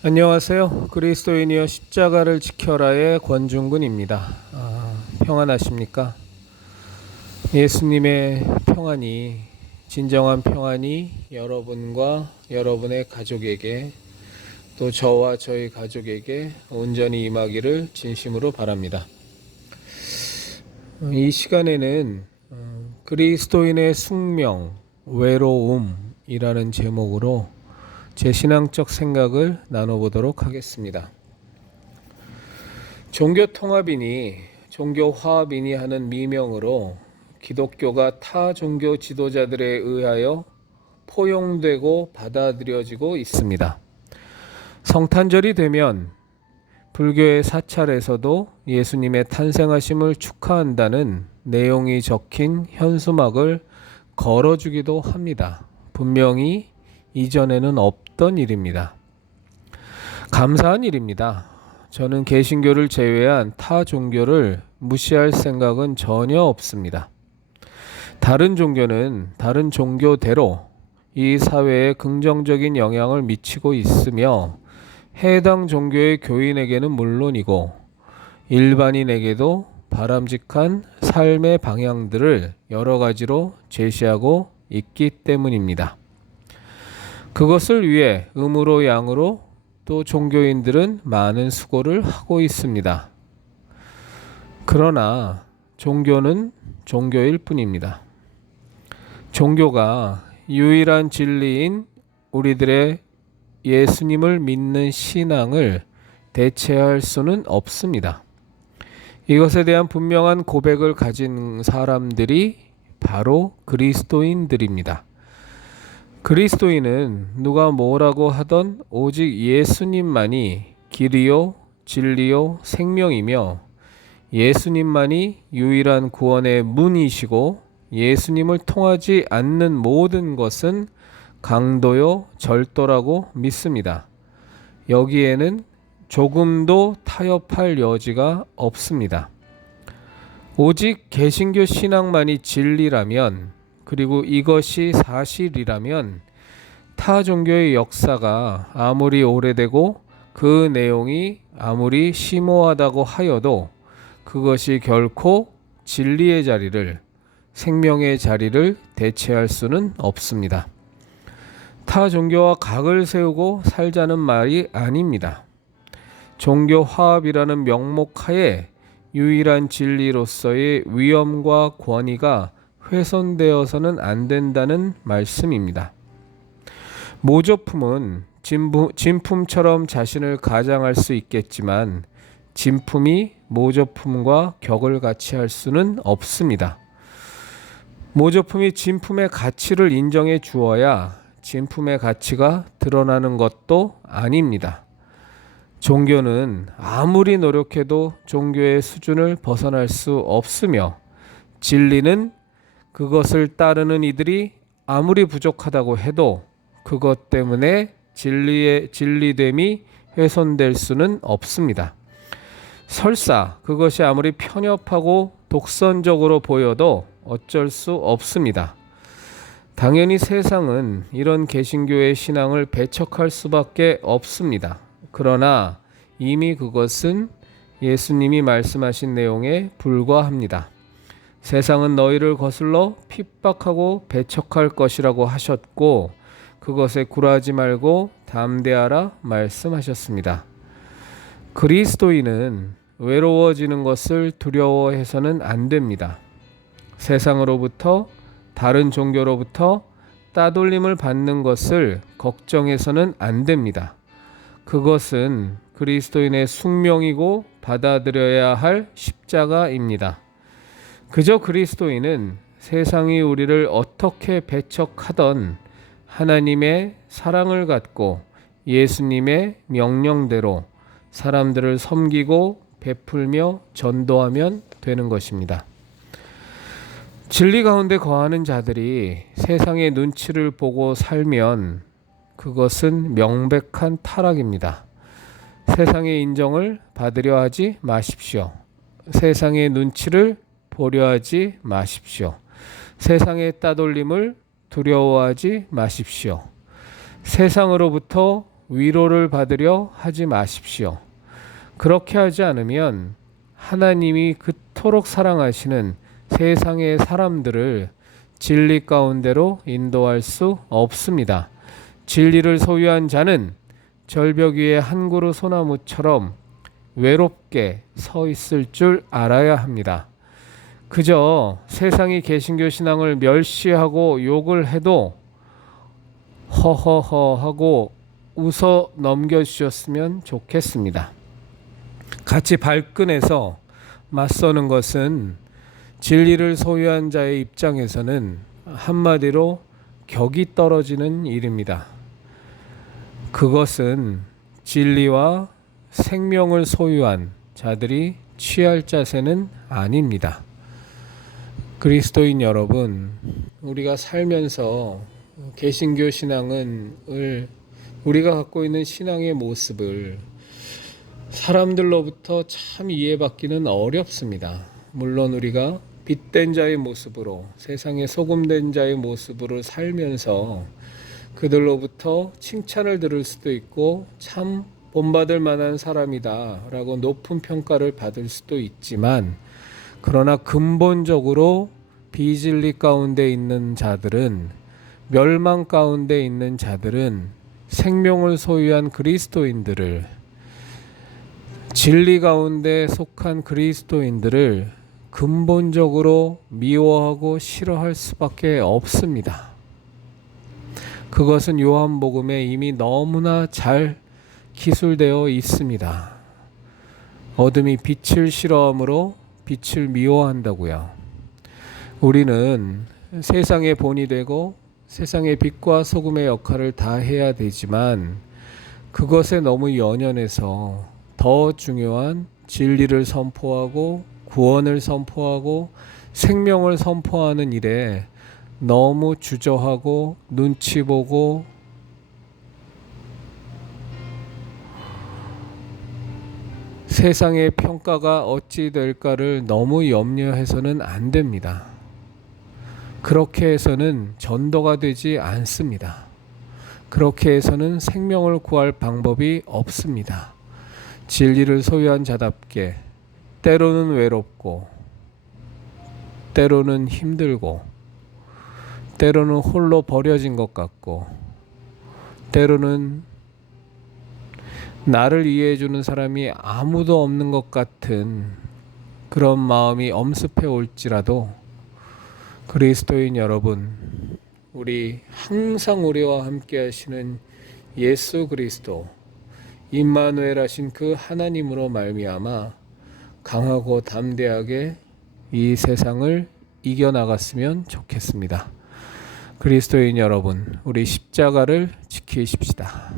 안녕하세요. 그리스도인이여 십자가를 지켜라의 권중근입니다. 평안하십니까? 예수님의 평안이, 진정한 평안이 여러분과 여러분의 가족에게, 또 저와 저희 가족에게 온전히 임하기를 진심으로 바랍니다. 이 시간에는 그리스도인의 숙명, 외로움이라는 제목으로 제 신앙적 생각을 나눠보도록 하겠습니다. 종교 통합이니 종교 화합이니 하는 미명으로 기독교가 타 종교 지도자들에 의하여 포용되고 받아들여지고 있습니다. 성탄절이 되면 불교의 사찰에서도 예수님의 탄생하심을 축하한다는 내용이 적힌 현수막을 걸어주기도 합니다. 분명히 이전에는 없던 일입니다. 감사한 일입니다. 저는 개신교를 제외한 타 종교를 무시할 생각은 전혀 없습니다. 다른 종교는 다른 종교대로 이 사회에 긍정적인 영향을 미치고 있으며 해당 종교의 교인에게는 물론이고 일반인에게도 바람직한 삶의 방향들을 여러 가지로 제시하고 있기 때문입니다. 그것을 위해 음으로 양으로 또 종교인들은 많은 수고를 하고 있습니다. 그러나 종교는 종교일 뿐입니다. 종교가 유일한 진리인 우리들의 예수님을 믿는 신앙을 대체할 수는 없습니다. 이것에 대한 분명한 고백을 가진 사람들이 바로 그리스도인들입니다. 그리스도인은 누가 뭐라고 하던 오직 예수님만이 길이요 진리요 생명이며 예수님만이 유일한 구원의 문이시고 예수님을 통하지 않는 모든 것은 강도요 절도라고 믿습니다. 여기에는 조금도 타협할 여지가 없습니다. 오직 개신교 신앙만이 진리라면, 그리고 이것이 사실이라면 타 종교의 역사가 아무리 오래되고 그 내용이 아무리 심오하다고 하여도 그것이 결코 진리의 자리를, 생명의 자리를 대체할 수는 없습니다. 타 종교와 각을 세우고 살자는 말이 아닙니다. 종교 화합이라는 명목하에 유일한 진리로서의 위엄과 권위가 훼손되어서는 안 된다는 말씀입니다. 모조품은 진품처럼 자신을 가장할 수 있겠지만 진품이 모조품과 격을 같이 할 수는 없습니다. 모조품이 진품의 가치를 인정해 주어야 진품의 가치가 드러나는 것도 아닙니다. 종교는 아무리 노력해도 종교의 수준을 벗어날 수 없으며 진리는 그것을 따르는 이들이 아무리 부족하다고 해도 그것 때문에 진리됨이 훼손될 수는 없습니다. 설사 그것이 아무리 편협하고 독선적으로 보여도 어쩔 수 없습니다. 당연히 세상은 이런 개신교의 신앙을 배척할 수밖에 없습니다. 그러나 이미 그것은 예수님이 말씀하신 내용에 불과합니다. 세상은 너희를 거슬러 핍박하고 배척할 것이라고 하셨고 그것에 굴하지 말고 담대하라 말씀하셨습니다. 그리스도인은 외로워지는 것을 두려워해서는 안 됩니다. 세상으로부터, 다른 종교로부터 따돌림을 받는 것을 걱정해서는 안 됩니다. 그것은 그리스도인의 숙명이고 받아들여야 할 십자가입니다. 그저 그리스도인은 세상이 우리를 어떻게 배척하던 하나님의 사랑을 갖고 예수님의 명령대로 사람들을 섬기고 베풀며 전도하면 되는 것입니다. 진리 가운데 거하는 자들이 세상의 눈치를 보고 살면 그것은 명백한 타락입니다. 세상의 인정을 받으려 하지 마십시오. 세상의 눈치를 보려 하지 마십시오. 세상의 따돌림을 두려워하지 마십시오. 세상으로부터 위로를 받으려 하지 마십시오. 그렇게 하지 않으면 하나님이 그토록 사랑하시는 세상의 사람들을 진리 가운데로 인도할 수 없습니다. 진리를 소유한 자는 절벽 위에 한 그루 소나무처럼 외롭게 서 있을 줄 알아야 합니다. 그저 세상이 개신교 신앙을 멸시하고 욕을 해도 허허허 하고 웃어 넘겨주셨으면 좋겠습니다. 같이 발끈해서 맞서는 것은 진리를 소유한 자의 입장에서는 한마디로 격이 떨어지는 일입니다. 그것은 진리와 생명을 소유한 자들이 취할 자세는 아닙니다. 그리스도인 여러분, 우리가 살면서 개신교 신앙을 우리가 갖고 있는 신앙의 모습을 사람들로부터 참 이해받기는 어렵습니다. 물론 우리가 빛된 자의 모습으로, 세상에 소금된 자의 모습으로 살면서 그들로부터 칭찬을 들을 수도 있고 참 본받을 만한 사람이다 라고 높은 평가를 받을 수도 있지만, 그러나 근본적으로 비진리 가운데 있는 자들은, 멸망 가운데 있는 자들은 생명을 소유한 그리스도인들을, 진리 가운데 속한 그리스도인들을 근본적으로 미워하고 싫어할 수밖에 없습니다. 그것은 요한복음에 이미 너무나 잘 기술되어 있습니다. 어둠이 빛을 싫어하므로 빛을 미워한다고요. 우리는 세상의 본이 되고 세상의 빛과 소금의 역할을 다 해야 되지만, 그것에 너무 연연해서 더 중요한 진리를 선포하고 구원을 선포하고 생명을 선포하는 일에 너무 주저하고 눈치 보고 세상의 평가가 어찌 될까를 너무 염려해서는 안 됩니다. 그렇게 해서는 전도가 되지 않습니다. 그렇게 해서는 생명을 구할 방법이 없습니다. 진리를 소유한 자답게 때로는 외롭고, 때로는 힘들고, 때로는 홀로 버려진 것 같고, 때로는 나를 이해해 주는 사람이 아무도 없는 것 같은 그런 마음이 엄습해 올지라도, 그리스도인 여러분, 우리 항상 우리와 함께 하시는 예수 그리스도 임마누엘 하신 그 하나님으로 말미암아 강하고 담대하게 이 세상을 이겨나갔으면 좋겠습니다. 그리스도인 여러분, 우리 십자가를 지키십시다.